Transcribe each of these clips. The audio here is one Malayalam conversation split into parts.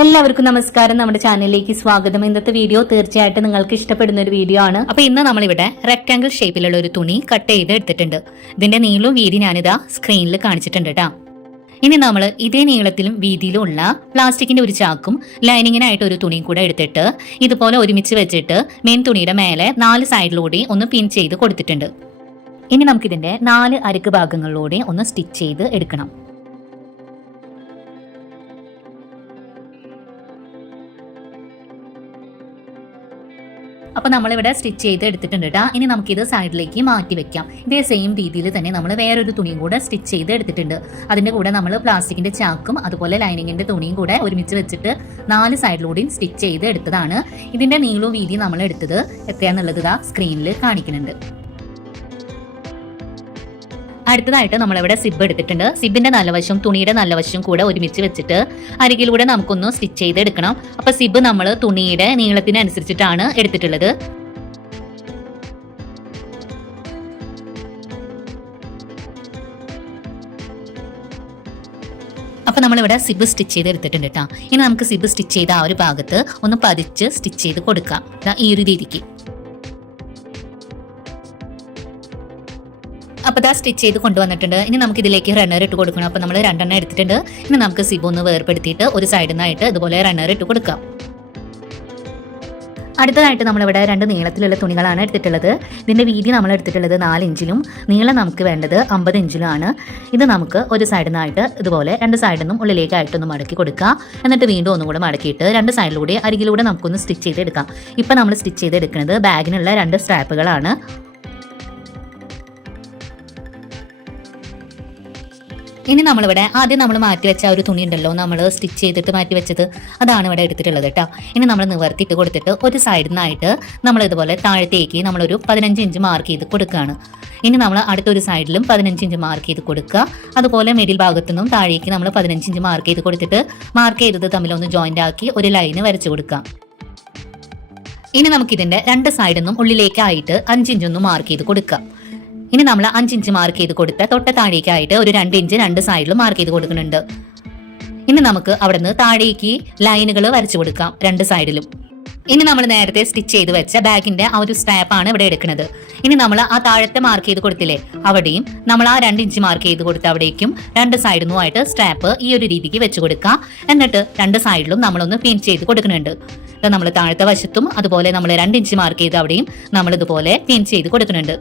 എല്ലാവർക്കും നമസ്കാരം. നമ്മുടെ ചാനലിലേക്ക് സ്വാഗതം. ഇന്നത്തെ വീഡിയോ തീർച്ചയായിട്ടും നിങ്ങൾക്ക് ഇഷ്ടപ്പെടുന്ന ഒരു വീഡിയോ ആണ്. അപ്പൊ ഇന്ന് നമ്മളിവിടെ റെക്ടാംഗിൾ ഷേപ്പിലുള്ള ഒരു തുണി കട്ട് ചെയ്ത് എടുത്തിട്ടുണ്ട്. ഇതിന്റെ നീളവും വീതി ഞാനിതാ സ്ക്രീനിൽ കാണിച്ചിട്ടുണ്ട് കേട്ടോ. ഇനി നമ്മൾ ഇതേ നീളത്തിലും വീതിയിലും ഉള്ള പ്ലാസ്റ്റിക്കിന്റെ ഒരു ചാക്കും ലൈനിങ്ങിനായിട്ട് ഒരു തുണിയും കൂടെ എടുത്തിട്ട് ഇതുപോലെ ഒരുമിച്ച് വെച്ചിട്ട് മെയിൻ തുണിയുടെ മേലെ 4 സൈഡിലൂടെ ഒന്ന് പിൻ ചെയ്ത് കൊടുത്തിട്ടുണ്ട്. ഇനി നമുക്കിതിന്റെ 4 അരക്ക് ഭാഗങ്ങളിലൂടെ ഒന്ന് സ്റ്റിച്ച് ചെയ്ത് എടുക്കണം. അപ്പോൾ നമ്മളിവിടെ സ്റ്റിച്ച് ചെയ്ത് എടുത്തിട്ടുണ്ട് കേട്ടോ. ഇനി നമുക്കിത് സൈഡിലേക്ക് മാറ്റി വെക്കാം. ഇതേ സെയിം രീതിയിൽ തന്നെ നമ്മൾ വേറൊരു തുണിയും കൂടെ സ്റ്റിച്ച് ചെയ്ത് എടുത്തിട്ടുണ്ട്. അതിൻ്റെ കൂടെ നമ്മൾ പ്ലാസ്റ്റിക്കിൻ്റെ ചാക്കും അതുപോലെ ലൈനിങ്ങിൻ്റെ തുണിയും കൂടെ ഒരുമിച്ച് വെച്ചിട്ട് 4 സൈഡിലൂടെയും സ്റ്റിച്ച് ചെയ്ത് എടുത്തതാണ്. ഇതിൻ്റെ നീളവും വീതിയും നമ്മൾ എടുത്തത് എത്രയാണെന്നുള്ളത് ഇതാ സ്ക്രീനിൽ കാണിക്കുന്നുണ്ട്. അടുത്തതായിട്ട് നമ്മളിവിടെ സിബ് എടുത്തിട്ടുണ്ട്. സിബിന്റെ നല്ല വശവും തുണിയുടെ നല്ല വശവും കൂടെ ഒരുമിച്ച് വെച്ചിട്ട് അരികിലൂടെ നമുക്കൊന്ന് സ്റ്റിച്ച് ചെയ്ത് എടുക്കണം. അപ്പൊ സിബ് നമ്മൾ തുണിയുടെ നീളത്തിനനുസരിച്ചിട്ടാണ് എടുത്തിട്ടുള്ളത്. അപ്പൊ നമ്മളിവിടെ സിബ് സ്റ്റിച്ച് ചെയ്ത് എടുത്തിട്ടുണ്ട് കേട്ടോ. ഇനി നമുക്ക് സിബ് സ്റ്റിച്ച് ചെയ്ത ആ ഒരു ഭാഗത്ത് ഒന്ന് പതിച്ച് സ്റ്റിച്ച് ചെയ്ത് കൊടുക്കാം. ഈ ഒരു രീതിക്ക്. അപ്പോൾ ഇതാ സ്റ്റിച്ച് ചെയ്ത് കൊണ്ടുവന്നിട്ടുണ്ട്. ഇനി നമുക്ക് ഇതിലേക്ക് റണ്ണർ ഇട്ട് കൊടുക്കണം. അപ്പോൾ നമ്മൾ 2 എണ്ണം എടുത്തിട്ടുണ്ട്. ഇനി നമുക്ക് സിബ് ഒന്ന് വേർപ്പെടുത്തിയിട്ട് ഒരു സൈഡിൽ നിന്നായിട്ട് ഇതുപോലെ റണ്ണർ ഇട്ട് കൊടുക്കാം. അടുത്തതായിട്ട് നമ്മളിവിടെ 2 നീളത്തിലുള്ള തുണികളാണ് എടുത്തിട്ടുള്ളത്. ഇതിൻ്റെ വീതി നമ്മൾ എടുത്തിട്ടുള്ളത് 4 ഇഞ്ചിലും നീളം നമുക്ക് വേണ്ടത് 50 ഇഞ്ചിലുമാണ്. ഇത് നമുക്ക് ഒരു സൈഡിൽ നിന്നായിട്ട് ഇതുപോലെ 2 സൈഡിൽ നിന്നും ഉള്ളിലേക്കായിട്ടൊന്ന് മടക്കി കൊടുക്കുക. എന്നിട്ട് വീണ്ടും ഒന്നും കൂടെ മടക്കിയിട്ട് 2 സൈഡിലൂടെ അരികിലൂടെ നമുക്കൊന്ന് സ്റ്റിച്ച് ചെയ്തെടുക്കാം. ഇപ്പം നമ്മൾ സ്റ്റിച്ച് ചെയ്തെടുക്കുന്നത് ബാഗിനുള്ള 2 സ്ട്രാപ്പുകളാണ്. ഇനി നമ്മളിവിടെ ആദ്യം നമ്മൾ മാറ്റി വെച്ച ഒരു തുണി ഉണ്ടല്ലോ, നമ്മൾ സ്റ്റിച്ച് ചെയ്തിട്ട് മാറ്റി വെച്ചത്, അതാണ് ഇവിടെ എടുത്തിട്ടുള്ളത് കേട്ടോ. ഇനി നമ്മൾ നിവർത്തിയിട്ട് കൊടുത്തിട്ട് ഒരു സൈഡിൽ നിന്നായിട്ട് നമ്മൾ ഇതുപോലെ താഴത്തേക്ക് നമ്മളൊരു 15 ഇഞ്ച് മാർക്ക് ചെയ്ത് കൊടുക്കുകയാണ്. ഇനി നമ്മൾ അടുത്തൊരു സൈഡിലും 15 ഇഞ്ച് മാർക്ക് ചെയ്ത് കൊടുക്കുക. അതുപോലെ മിഡിൽ ഭാഗത്തു നിന്നും താഴേക്ക് നമ്മൾ 15 ഇഞ്ച് മാർക്ക് ചെയ്ത് കൊടുത്തിട്ട് മാർക്ക് ചെയ്തത് തമ്മിലൊന്ന് ജോയിന്റ് ആക്കി ഒരു ലൈന് വരച്ചു കൊടുക്കാം. ഇനി നമുക്കിതിൻ്റെ 2 സൈഡിൽ നിന്നും ഉള്ളിലേക്കായിട്ട് 5 ഇഞ്ചൊന്ന് മാർക്ക് ചെയ്ത് കൊടുക്കാം. ഇനി നമ്മൾ 5 ഇഞ്ച് മാർക്ക് ചെയ്ത് കൊടുത്ത തൊട്ട താഴേക്കായിട്ട് ഒരു 2 ഇഞ്ച് 2 സൈഡിലും മാർക്ക് ചെയ്ത് കൊടുക്കുന്നുണ്ട്. ഇനി നമുക്ക് അവിടെ നിന്ന് താഴേക്ക് ലൈനുകൾ വരച്ചു കൊടുക്കാം 2 സൈഡിലും. ഇനി നമ്മൾ നേരത്തെ സ്റ്റിച്ച് ചെയ്ത് വെച്ച ബാഗിന്റെ ആ ഒരു സ്ട്രാപ്പാണ് ഇവിടെ എടുക്കുന്നത്. ഇനി നമ്മൾ ആ താഴത്തെ മാർക്ക് ചെയ്ത് കൊടുത്തില്ലേ, അവിടെയും നമ്മൾ ആ 2 ഇഞ്ച് മാർക്ക് ചെയ്ത് കൊടുത്ത അവിടേക്കും 2 സൈഡിൽ നിന്നുമായിട്ട് സ്ട്രാപ്പ് ഈ ഒരു രീതിക്ക് വെച്ച് കൊടുക്കാം. എന്നിട്ട് 2 സൈഡിലും നമ്മളൊന്ന് പിൻ ചെയ്ത് കൊടുക്കുന്നുണ്ട്. നമ്മൾ താഴത്തെ വശത്തും അതുപോലെ നമ്മൾ 2 ഇഞ്ച് മാർക്ക് ചെയ്ത് അവിടെയും നമ്മൾ ഇതുപോലെ പിൻ ചെയ്ത് കൊടുക്കുന്നുണ്ട്.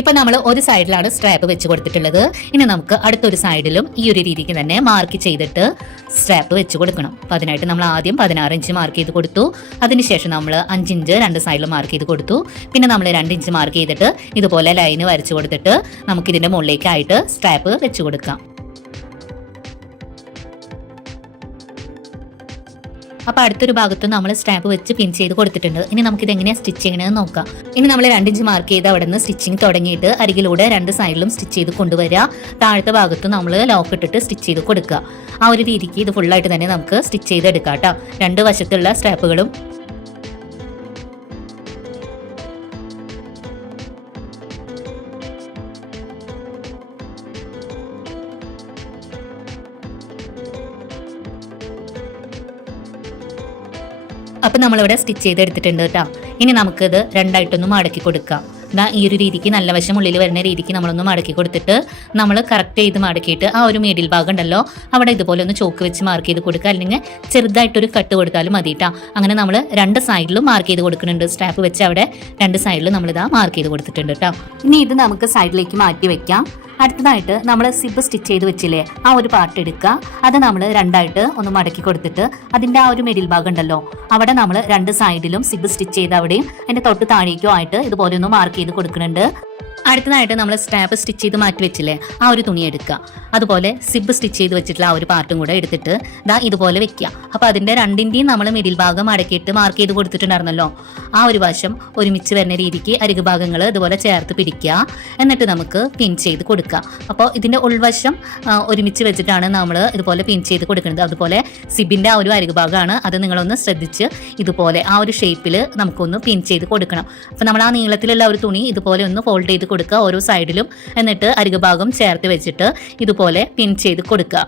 ഇപ്പൊ നമ്മൾ ഒരു സൈഡിലാണ് സ്ട്രാപ്പ് വെച്ച് കൊടുത്തിട്ടുള്ളത്. ഇനി നമുക്ക് അടുത്തൊരു സൈഡിലും ഈ ഒരു രീതിക്ക് തന്നെ മാർക്ക് ചെയ്തിട്ട് സ്ട്രാപ്പ് വെച്ച് കൊടുക്കണം. അപ്പൊ അതിനായിട്ട് നമ്മൾ ആദ്യം 16 ഇഞ്ച് മാർക്ക് ചെയ്ത് കൊടുത്തു. അതിനുശേഷം നമ്മൾ 5 ഇഞ്ച് 2 സൈഡിലും മാർക്ക് ചെയ്ത് കൊടുത്തു. പിന്നെ നമ്മൾ 2 ഇഞ്ച് മാർക്ക് ചെയ്തിട്ട് ഇതുപോലെ ലൈന് വരച്ചു കൊടുത്തിട്ട് നമുക്ക് ഇതിന്റെ മുകളിലേക്കായിട്ട് സ്ട്രാപ്പ് വെച്ച് കൊടുക്കാം. അപ്പോൾ അടുത്തൊരു ഭാഗത്ത് നമ്മൾ സ്ട്രാപ്പ് വെച്ച് പിൻ ചെയ്ത് കൊടുത്തിട്ടുണ്ട്. ഇനി നമുക്കിത് എങ്ങനെയാണ് സ്റ്റിച്ച് ചെയ്യണമെന്ന് നോക്കാം. ഇനി നമ്മൾ 2 ഇഞ്ച് മാർക്ക് ചെയ്ത് അവിടെ നിന്ന് സ്റ്റിച്ചിങ് തുടങ്ങിയിട്ട് അരികിലൂടെ 2 സൈഡിലും സ്റ്റിച്ച് ചെയ്ത് കൊണ്ടുവരിക. താഴത്തെ ഭാഗത്ത് നമ്മൾ ലോക്ക് ഇട്ടിട്ട് സ്റ്റിച്ച് ചെയ്ത് കൊടുക്കുക. ആ ഒരു രീതിക്ക് ഇത് ഫുള്ളായിട്ട് തന്നെ നമുക്ക് സ്റ്റിച്ച് ചെയ്തെടുക്കാം കേട്ടോ, 2 വശത്തുള്ള സ്ട്രാപ്പുകളും. അപ്പം നമ്മളിവിടെ സ്റ്റിച്ച് ചെയ്തെടുത്തിട്ടുണ്ട് കേട്ടോ. ഇനി നമുക്കിത് 2ആയിട്ടൊന്ന് മടക്കി കൊടുക്കാം. ഈ ഒരു രീതിക്ക് നല്ല വശം ഉള്ളിൽ വരുന്ന രീതിക്ക് നമ്മളൊന്ന് മടക്കി കൊടുത്തിട്ട് നമ്മൾ കറക്റ്റ് ചെയ്ത് മടക്കിയിട്ട് ആ ഒരു മിഡിൽ ഭാഗം ഉണ്ടല്ലോ അവിടെ ഇതുപോലെ ഒന്ന് ചോക്ക് വെച്ച് മാർക്ക് ചെയ്ത് കൊടുക്കുക. അല്ലെങ്കിൽ ചെറുതായിട്ടൊരു കട്ട് കൊടുത്താലും മതി കേട്ടോ. അങ്ങനെ നമ്മൾ 2 സൈഡിലും മാർക്ക് ചെയ്ത് കൊടുക്കുന്നുണ്ട്. സ്ട്രാപ്പ് വെച്ച് അവിടെ 2 സൈഡിലും നമ്മളിതാ മാർക്ക് ചെയ്ത് കൊടുത്തിട്ടുണ്ട് കേട്ടോ. ഇനി ഇത് നമുക്ക് സൈഡിലേക്ക് മാറ്റി വെക്കാം. അടുത്തതായിട്ട് നമ്മൾ സിബ് സ്റ്റിച്ച് ചെയ്ത് വെച്ചില്ലേ, ആ ഒരു പാർട്ട് എടുക്കുക. അത് നമ്മൾ 2ആയിട്ട് ഒന്ന് മടക്കി കൊടുത്തിട്ട് അതിൻ്റെ ആ ഒരു മിഡിൽ ഭാഗം ഉണ്ടല്ലോ അവിടെ നമ്മൾ 2 സൈഡിലും സിബ് സ്റ്റിച്ച് ചെയ്ത് അവിടെയും അതിൻ്റെ തൊട്ട് താഴേക്കും ആയിട്ട് ഇതുപോലെ ഒന്ന് മാർക്ക് ചെയ്ത് കൊടുക്കുന്നുണ്ട്. അടുത്തതായിട്ട് നമ്മൾ സ്ട്രാപ്പ് സ്റ്റിച്ച് ചെയ്ത് മാറ്റി വെച്ചില്ലേ, ആ ഒരു തുണി എടുക്കുക. അതുപോലെ സിബ് സ്റ്റിച്ച് ചെയ്ത് വെച്ചിട്ടുള്ള ആ ഒരു പാർട്ടും കൂടെ എടുത്തിട്ട് ഇതുപോലെ വെക്കുക. അപ്പോൾ അതിൻ്റെ 2ൻ്റെയും നമ്മൾ മിഡിൽ ഭാഗം അടക്കിയിട്ട് മാർക്ക് ചെയ്ത് കൊടുത്തിട്ടുണ്ടായിരുന്നല്ലോ, ആ ഒരു വശം ഒരുമിച്ച് വരുന്ന രീതിക്ക് അരികു ഭാഗങ്ങൾ ഇതുപോലെ ചേർത്ത് പിടിക്കുക. എന്നിട്ട് നമുക്ക് പിൻ ചെയ്ത് കൊടുക്കുക. അപ്പോൾ ഇതിൻ്റെ ഉൾവശം ഒരുമിച്ച് വെച്ചിട്ടാണ് നമ്മൾ ഇതുപോലെ പിൻ ചെയ്ത് കൊടുക്കുന്നത്. അതുപോലെ സിബിൻ്റെ ആ ഒരു അരികു ഭാഗമാണ്, അത് നിങ്ങളൊന്ന് ശ്രദ്ധിച്ച് ഇതുപോലെ ആ ഒരു ഷേപ്പിൽ നമുക്കൊന്ന് പിൻ ചെയ്ത് കൊടുക്കണം. അപ്പോൾ നമ്മൾ ആ നീളത്തിലുള്ള ഒരു തുണി ഇതുപോലെ ഒന്ന് ഫോൾഡ് ചെയ്ത് കൊടുക്കുക ഓരോ സൈഡിലും. എന്നിട്ട് അരികു ഭാഗം ചേർത്ത് വെച്ചിട്ട് ഇതുപോലെ പിൻ ചെയ്ത് കൊടുക്കുക.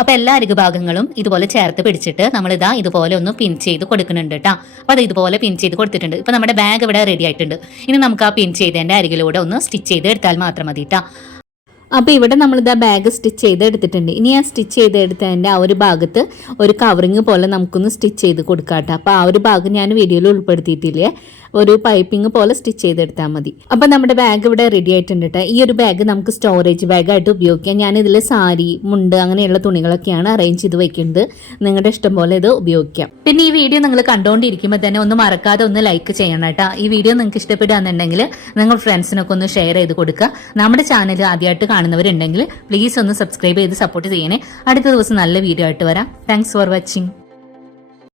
അപ്പൊ എല്ലാ അരികു ഭാഗങ്ങളും ഇതുപോലെ ചേർത്ത് പിടിച്ചിട്ട് നമ്മൾ ഇതാ ഇതുപോലെ ഒന്ന് പിൻ ചെയ്ത് കൊടുക്കുന്നുണ്ട് കേട്ടോ. അപ്പൊ അത് ഇതുപോലെ പിൻ ചെയ്ത് കൊടുത്തിട്ടുണ്ട്. ഇപ്പൊ നമ്മുടെ ബാഗ് ഇവിടെ റെഡി ആയിട്ടുണ്ട്. ഇനി നമുക്ക് ആ പിൻ ചെയ്തതിന്റെ അരികിലൂടെ ഒന്ന് സ്റ്റിച്ച് ചെയ്ത് എടുത്താൽ മാത്രം മതി കേട്ടോ. അപ്പോൾ ഇവിടെ നമ്മളിതാ ബാഗ് സ്റ്റിച്ച് ചെയ്ത് എടുത്തിട്ടുണ്ട്. ഇനി ആ സ്റ്റിച്ച് ചെയ്തെടുത്തതിൻ്റെ ആ ഒരു ഭാഗത്ത് ഒരു കവറിങ് പോലെ നമുക്കൊന്ന് സ്റ്റിച്ച് ചെയ്ത് കൊടുക്കാം കേട്ടോ. അപ്പോൾ ആ ഒരു ഭാഗം ഞാൻ വീഡിയോയിൽ ഉൾപ്പെടുത്തിയിട്ടില്ലേ, ഒരു പൈപ്പിംഗ് പോലെ സ്റ്റിച്ച് ചെയ്തെടുത്താൽ മതി. അപ്പോൾ നമ്മുടെ ബാഗ് ഇവിടെ റെഡി ആയിട്ടുണ്ട് കേട്ടോ. ഈ ഒരു ബാഗ് നമുക്ക് സ്റ്റോറേജ് ബാഗായിട്ട് ഉപയോഗിക്കാം. ഞാനിതിൽ സാരി, മുണ്ട് അങ്ങനെയുള്ള തുണികളൊക്കെയാണ് അറേഞ്ച് ചെയ്ത് വെക്കുന്നത്. നിങ്ങളുടെ ഇഷ്ടം പോലെ ഇത് ഉപയോഗിക്കാം. പിന്നെ ഈ വീഡിയോ നിങ്ങൾ കണ്ടുകൊണ്ടിരിക്കുമ്പോൾ തന്നെ ഒന്ന് മറക്കാതെ ഒന്ന് ലൈക്ക് ചെയ്യണം കേട്ടോ. ഈ വീഡിയോ നിങ്ങൾക്ക് ഇഷ്ടപ്പെടുകയാണെന്നുണ്ടെങ്കിൽ നിങ്ങൾ ഫ്രണ്ട്സിനൊക്കെ ഒന്ന് ഷെയർ ചെയ്ത് കൊടുക്കുക. നമ്മുടെ ചാനൽ ആദ്യമായിട്ട് കാണുന്നവരുണ്ടെങ്കിൽ പ്ലീസ് ഒന്ന് സബ്സ്ക്രൈബ് ചെയ്ത് സപ്പോർട്ട് ചെയ്യണേ. അടുത്ത ദിവസം നല്ല വീഡിയോ ആയിട്ട് വരാം. Thanks for watching.